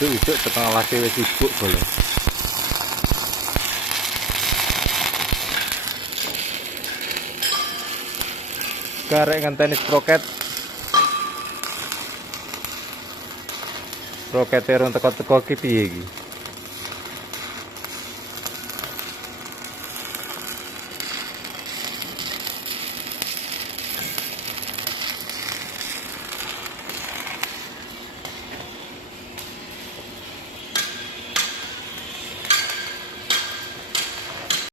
Isuk-isuk tengah lagi wis sibuk boleh. Karek ngenteni sproket. Sprokete rung teko-teko ki piye iki?